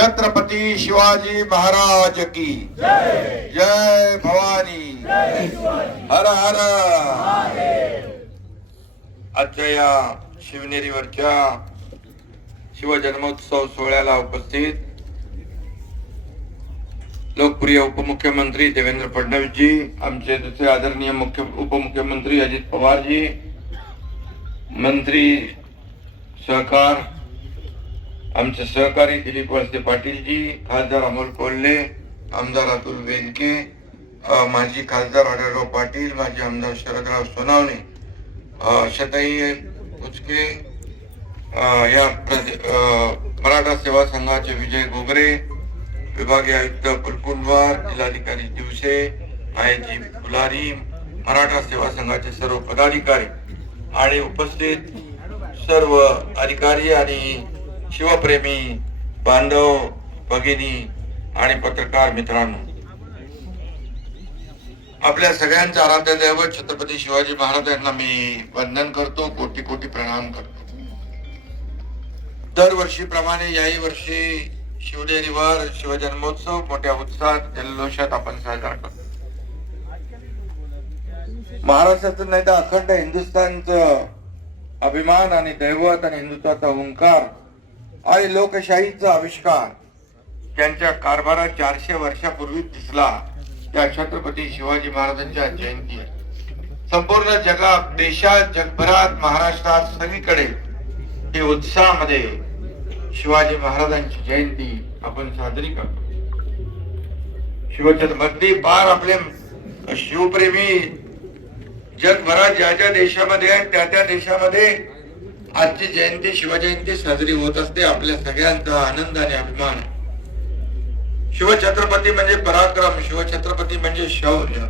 छत्रपती शिवाजी महाराज की जय भवानी। हर हर। आजच्या या शिवनेरीवरच्या शिवजन्मोत्सव सोहळ्याला उपस्थित लोकप्रिय उपमुख्यमंत्री देवेंद्र फडणवीसजी आमचे दुसरे आदरणीय मुख्य उपमुख्यमंत्री अजित पवारजी मंत्री सहकार आमचे सहकारी दिलीप वळसे पाटीलजी खासदार अमोल कोल्हे आमदार अतुल बेनके माजी खासदार आढळराव पाटील माजी आमदार शरदराव सोनावणे शताई उचके या प्रदे- मराठा सेवा संघाचे विजय गोगरे विभागीय आयुक्त पुलकुंडवार जिल्हाधिकारी दिवसे आयजी फुलारी मराठा सेवा संघाचे सर्व पदाधिकारी आणि उपस्थित सर्व अधिकारी आणि शिवप्रेमी बांधव भगिनी आणि पत्रकार मित्रांनो आपल्या सगळ्यांचं आराध्य दैवत छत्रपती शिवाजी महाराज यांना मी वंदन करतो कोटी कोटी प्रणाम करतो. दरवर्षीप्रमाणे याही वर्षी शिवनेरीवर शिवजन्मोत्सव मोठ्या उत्साहात जल्लोषात आपण साजरा करतो. महाराष्ट्राचं नाही तर अखंड हिंदुस्थानचं अभिमान आणि दैवत आणि हिंदुत्वाचा ओंकार आणि लोकशाहीचा आविष्कार त्यांच्या कारभारात चारशे वर्षापूर्वी दिसला. त्या छत्रपती शिवाजी महाराजांच्या जयंती संपूर्ण जगात देशात जगभरात महाराष्ट्रात सगळीकडे हे उत्साहामध्ये शिवाजी महाराजांची जयंती आपण साजरी करतो. शिवछत्रपती पार आपले शिवप्रेमी जगभरात ज्या ज्या देशामध्ये आहेत त्या त्या देशामध्ये आजची जयंती शिवजयंती साजरी होत असते. आपल्या सगळ्यांचा आनंद आणि अभिमान. शिवछत्रपती म्हणजे पराक्रम. शिवछत्रपती म्हणजे शौर्य.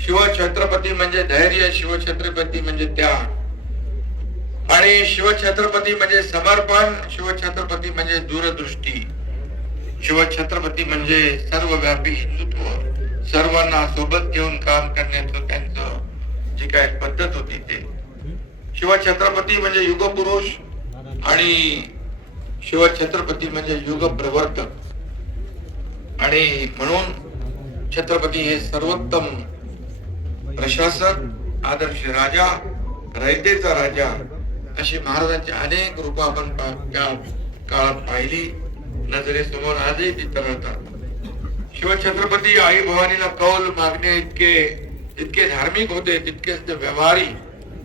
शिवछत्रपती म्हणजे धैर्य. शिवछत्रपती म्हणजे त्याग. आणि शिवछत्रपती म्हणजे समर्पण. शिवछत्रपती म्हणजे दूरदृष्टी. शिवछत्रपती म्हणजे सर्वव्यापी हिंदुत्व. सर्वांना सोबत घेऊन काम करण्याचं त्यांचं जी काय पद्धत होती ते. शिवछत्रपती म्हणजे युगपुरुष आणि शिवछत्रपती म्हणजे युग प्रवर्तक. आणि म्हणून छत्रपती हे सर्वोत्तम प्रशासक आदर्श राजा रयतेचा राजा अशी महाराजांची अनेक रूप आपण त्या काळात पाहिली. नजरेसमोर आजही ती तरळतात शिवछत्रपती आई भवानीला कौल मागणे इतके इतके धार्मिक होते तितकेच ते व्यवहारी.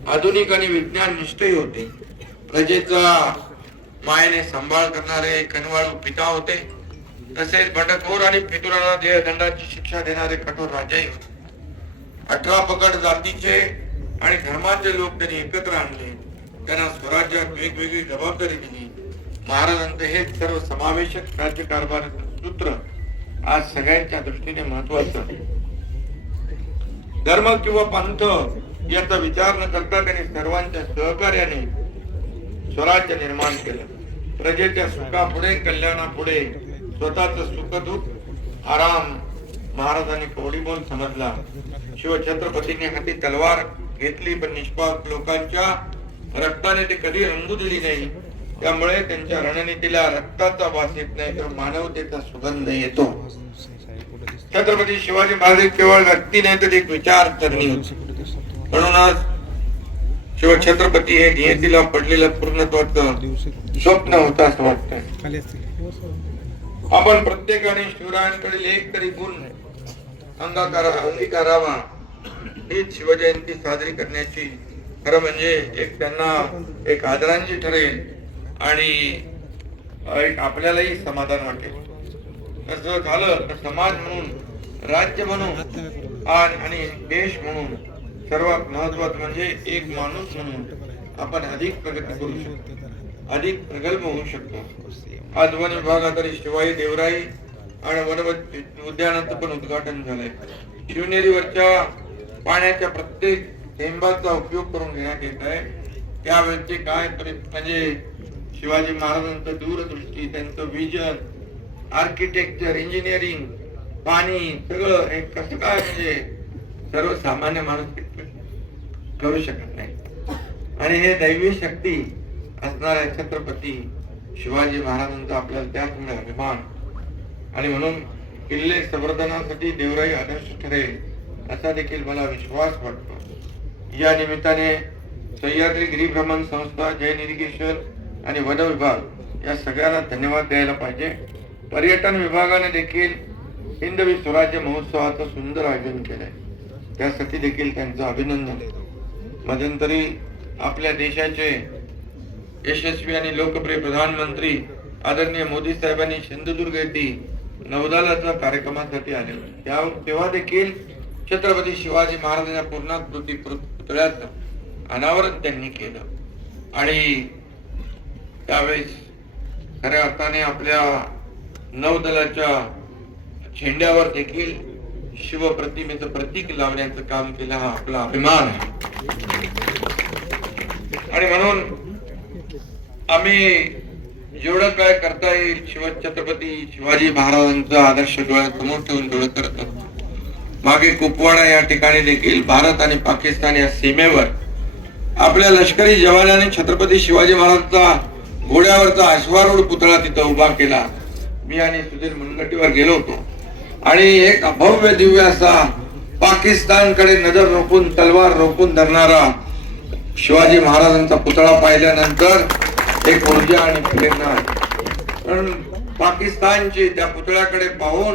आधुनिक आणि विज्ञान निष्ठही होते. प्रजेचा मायेने सांभाळ करणारे कनवाळू पिता होते. तसेच बंडखोर आणि फितुराला देहदंडाची शिक्षा देणारे कठोर राजाही होते. अठरा पकड जातीचे आणि धर्माचे लोक त्यांनी एकत्र आणले. त्यांना स्वराज्यात वेगवेगळी जबाबदारी दिली. महाराजांचं हे सर्व समावेशक राज्यकारभार सूत्र आज सगळ्यांच्या दृष्टीने महत्वाचं धर्म किंवा पंथ याचा विचार न करता त्यांनी सर्वांच्या सहकार्याने स्वराज्य निर्माण केलं. प्रजेच्या सुखापुढे कल्याणापुढे स्वतःच सुखदुःख आराम महाराजांनी कवडीमोल समजला. शिवछत्रपतीने हाती तलवार घेतली पण निष्पाप लोकांच्या रक्ताने ते कधी रंगू दिली नाही. त्यामुळे त्यांच्या रणनीतीला रक्ताचा वास येत नाही तर मानवतेचा सुगंध येतो. छत्रपती शिवाजी महाराज केवळ व्यक्ती नाही तर एक विचार होती. म्हणूनच शिवछत्रपती हे नियतीला पडलेलं पूर्णत्वाचं स्वप्न होतं असं असतील. आपण प्रत्येकाने शिवरायांकडील एक तरी गुण अंगाकारा अंगीकारावा हीच शिवजयंती साजरी करण्याची खरं म्हणजे एक त्यांना एक आदरांची ठरेल आणि एक आपल्यालाही समाधान वाटेल. तसं झालं तर समाज म्हणून राज्य म्हणून आणि देश म्हणून सर्वात महत्वाचं म्हणजे एक माणूस म्हणून आपण अधिक प्रगती करू शकतो. अधिक प्रगल्भ होऊ शकतो. आज वन विभागातरी शिवाई देवराई आणि वन उद्यानाचं पण उद्घाटन झालंय. शिवनेरीवरच्या पाण्याच्या प्रत्येक थेंबाचा उपयोग करून घेण्यात येत आहे. त्यावेळेचे काय म्हणजे शिवाजी महाराजांचं दूरदृष्टी त्यांचं विजन आर्किटेक्चर इंजिनिअरिंग पाणी सगळं हे कसं काय म्हणजे सर्वसामान्य माणूस करू शकत नाही. आणि हे दैवी शक्ती असणाऱ्या छत्रपती शिवाजी महाराजांचा आपल्याला त्याचमुळे अभिमान. आणि म्हणून किल्ले संवर्धनासाठी देवराई आदर्श ठरेल असा देखील मला विश्वास वाटतो. या निमित्ताने सह्याद्री गिरीभ्रमण संस्था जय निरीगेश्वर आणि वन विभाग या सगळ्यांना धन्यवाद द्यायला पाहिजे. पर्यटन विभागाने देखील हिंदवी स्वराज्य महोत्सवाचं सुंदर आयोजन केलंय. त्यासाठी देखील त्यांचं अभिनंदन. मध्यंतरी आपल्या देशाचे यशस्वी आणि लोकप्रिय प्रधानमंत्री आदरणीय मोदी साहेबांनी सिंधुदुर्ग येथे नौदलाच्या कार्यक्रमासाठी आले होते. त्या तेव्हा देखील छत्रपती शिवाजी महाराजांच्या पूर्णाकृती पुतळ्याचं अनावरण त्यांनी केलं आणि त्यावेळेस खऱ्या अर्थाने आपल्या नौदलाच्या झेंड्यावर देखील शिवप्रतिमेचं प्रतीक लावण्याचं काम केलं हा आपला अभिमान आहे. आणि म्हणून आम्ही जेवढं काय करता येईल शिव छत्रपती शिवाजी महाराजांचा आदर्श डोळ्यासमोर ठेवून डोळे करत. असतो मागे कुपवाडा या ठिकाणी देखील भारत आणि पाकिस्तान या सीमेवर आपल्या लष्करी जवानाने छत्रपती शिवाजी महाराजांचा घोड्यावरचा अश्वारूढ पुतळा तिथं उभा केला. मी आणि सुधीर मुनगटीवर गेलो होतो. आणि एक भव्य दिव्य असा पाकिस्तानकडे नजर रोखून तलवार रोखून धरणारा शिवाजी महाराजांचा पुतळा पाहिल्यानंतर एक ऊर्जा आणि प्रेरणा कारण पाकिस्तानची त्या पुतळ्याकडे पाहून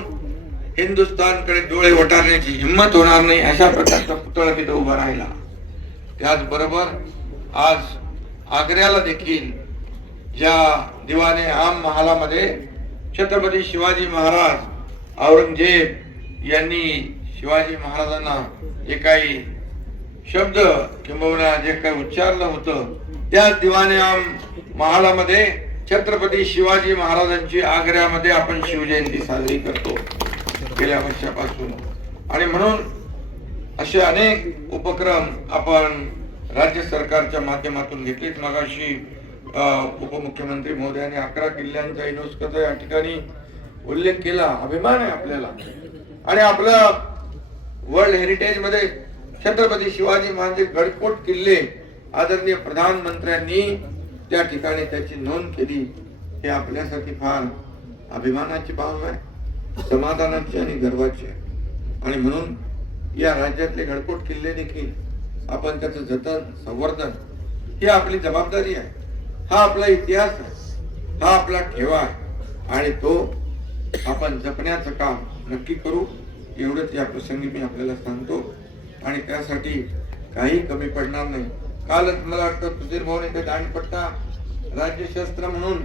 हिंदुस्थानकडे डोळे वटारण्याची हिंमत होणार नाही अशा प्रकारचा पुतळा तिथे उभा राहिला. त्याचबरोबर आज आग्र्याला देखील ज्या दिवाने आम महालामध्ये छत्रपती शिवाजी महाराज औरंगजेब यांनी शिवाजी महाराजांना जे काही शब्द किंबहुना जे काही उच्चारलं होतं त्या दिवाने आम महालामध्ये छत्रपती शिवाजी महाराजांची आग्र्यामध्ये आपण शिवजयंती साजरी करतो गेल्या वर्षापासून. आणि म्हणून असे अनेक उपक्रम आपण राज्य सरकारच्या माध्यमातून घेतलेत. मगाशी अ, उपमुख्यमंत्री महोदयांनी अकरा किल्ल्यांचा युनेस्कोचा या ठिकाणी उल्लेख केला अभिमान आहे आपल्याला. आणि आपलं वर्ल्ड हेरिटेजमध्ये छत्रपती शिवाजी महाराज गडकोट किल्ले आदरणीय प्रधानमंत्र्यांनी त्या ठिकाणी त्याची नोंद केली. हे आपल्यासाठी फार अभिमानाची बाब आहे समाधानाची आणि गर्वाची आहे. आणि म्हणून या राज्यातले गडकोट किल्ले देखील आपण त्याचं जतन संवर्धन ही आपली जबाबदारी आहे. हा आपला इतिहास आहे. हा आपला ठेवा आहे. आणि तो आपण जपण्याचं काम नक्की करू एवढंच या प्रसंगी मी आपल्याला सांगतो. आणि त्यासाठी काही कमी पडणार नाही. कालच मला वाटतं सुधीर भाऊने ते दांडपट्टा राज्यशास्त्र म्हणून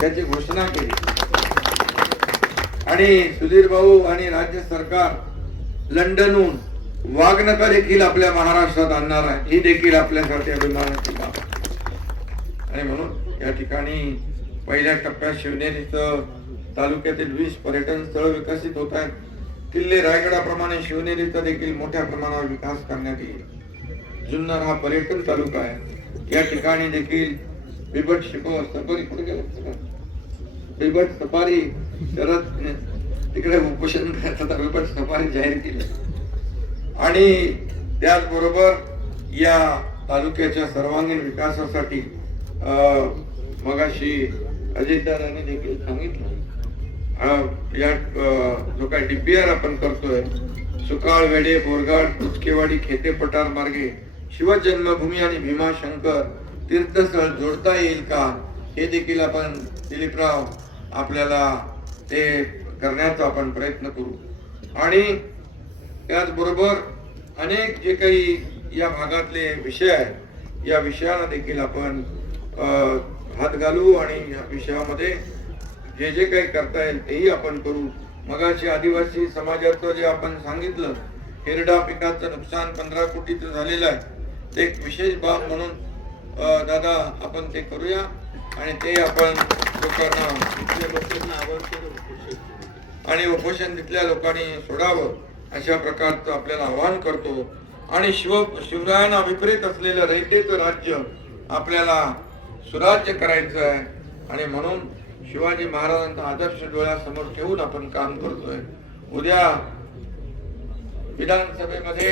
त्याची घोषणा केली. आणि सुधीर भाऊ आणि राज्य सरकार लंडनहून वाघनका देखील आपल्या महाराष्ट्रात आणणार आहे. ही देखील आपल्यासाठी अभिमानाची बाब आणि म्हणून या ठिकाणी पहिल्या टप्प्यात शिवनेरीचं तालुक्यातील वीस पर्यटन स्थळ विकसित होत आहेत. किल्ले रायगडाप्रमाणे शिवनेरीचा देखील मोठ्या प्रमाणावर विकास करण्यात येईल. जुन्नर हा पर्यटन तालुका आहे. या ठिकाणी देखील बिबट शिको सफारी कुठे गेलं? बिबट सफारी शरद तिकडे उपोषण करायचं बिबट सफारी जाहीर केली. आणि त्याचबरोबर या तालुक्याच्या सर्वांगीण विकासासाठी अं, मगाशी अजितदारांनी देखील सांगितलं. या जो काही डीपीआर आपण करतोय सुकाळ वेडे बोरगाड कुचकेवाडी खेते पठार मार्गे शिवजन्मभूमी आणि भीमाशंकर तीर्थस्थळ जोडता येईल का हे देखील आपण दिलीपराव आपल्याला ते करण्याचा आपण प्रयत्न करू. आणि त्याचबरोबर अनेक जे काही या भागातले विषय आहेत या विषयाला देखील आपण हात घालू आणि या विषयामध्ये जे जे काही करता येईल तेही आपण करू. मगाशी आदिवासी समाजाचं जे आपण सांगितलं हिरडा पिकाचं नुकसान पंधरा कोटीचं झालेलं आहे. ते एक विशेष बाब म्हणून दादा आपण ते करूया आणि ते आपण लोकांना आणि उपोषण तिथल्या लोकांनी सोडावं अशा प्रकारचं आपल्याला आवाहन करतो. आणि शिव शिवरायांना विपरीत असलेलं रयतेचं राज्य आपल्याला सुराज्य करायचं आहे आणि म्हणून शिवाजी महाराजांचा आदर्श डोळ्यासमोर ठेवून आपण काम करतोय. उद्या विधानसभेमध्ये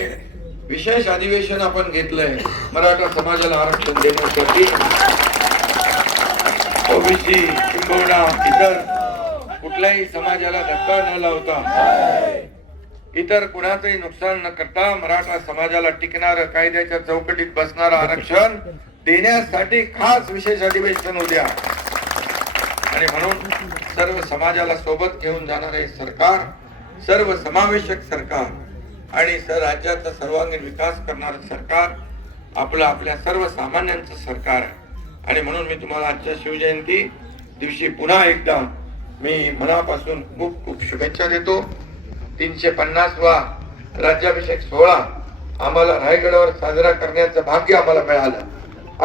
विशेष अधिवेशन आपण घेतलंय. मराठा समाजाला आरक्षण देण्यासाठी. ओबीसी किंबहुना इतर कुठल्याही समाजाला धक्का न लावता. इतर कुणाचंही नुकसान न करता मराठा समाजाला टिकणारं कायद्याच्या चौकटीत बसणारं आरक्षण देण्यासाठी खास विशेष अधिवेशन उद्या. आणि म्हणून सर्व समाजाला सोबत घेऊन जाणारे सरकार सर्व समावेशक सरकार आणि सर राज्याचा सर्वांगीण विकास करणारं सरकार आपलं आपल्या सर्व सामान्यांचं सरकार आहे. आणि म्हणून मी तुम्हाला आजच्या शिवजयंती दिवशी पुन्हा एकदा मी मनापासून खूप खूप शुभेच्छा देतो. तीनशे पन्नासवा राज्याभिषेक सोहळा आम्हाला रायगडावर साजरा करण्याचं भाग्य आम्हाला मिळालं.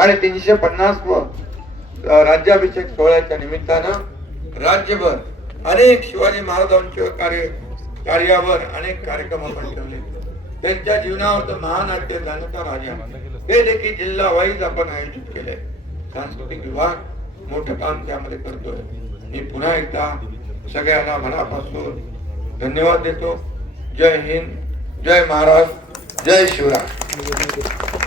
आणि तीनशे पन्नासव राज्याभिषेक सोहळ्याच्या निमित्तानं राज्यभर अनेक शिवाजी महाराजांच्या कार्य कार्यावर अनेक कार्यक्रम आपण ठेवले. त्यांच्या जीवनावर महानाट्य जाणता राजा. ते देखील जिल्हा वाईज आपण आयोजित केले सांस्कृतिक विभाग मोठं काम त्यामध्ये करतोय. मी पुन्हा एकदा सगळ्यांना मनापासून धन्यवाद देतो. जय हिंद जय महाराष्ट्र जय शिवराय.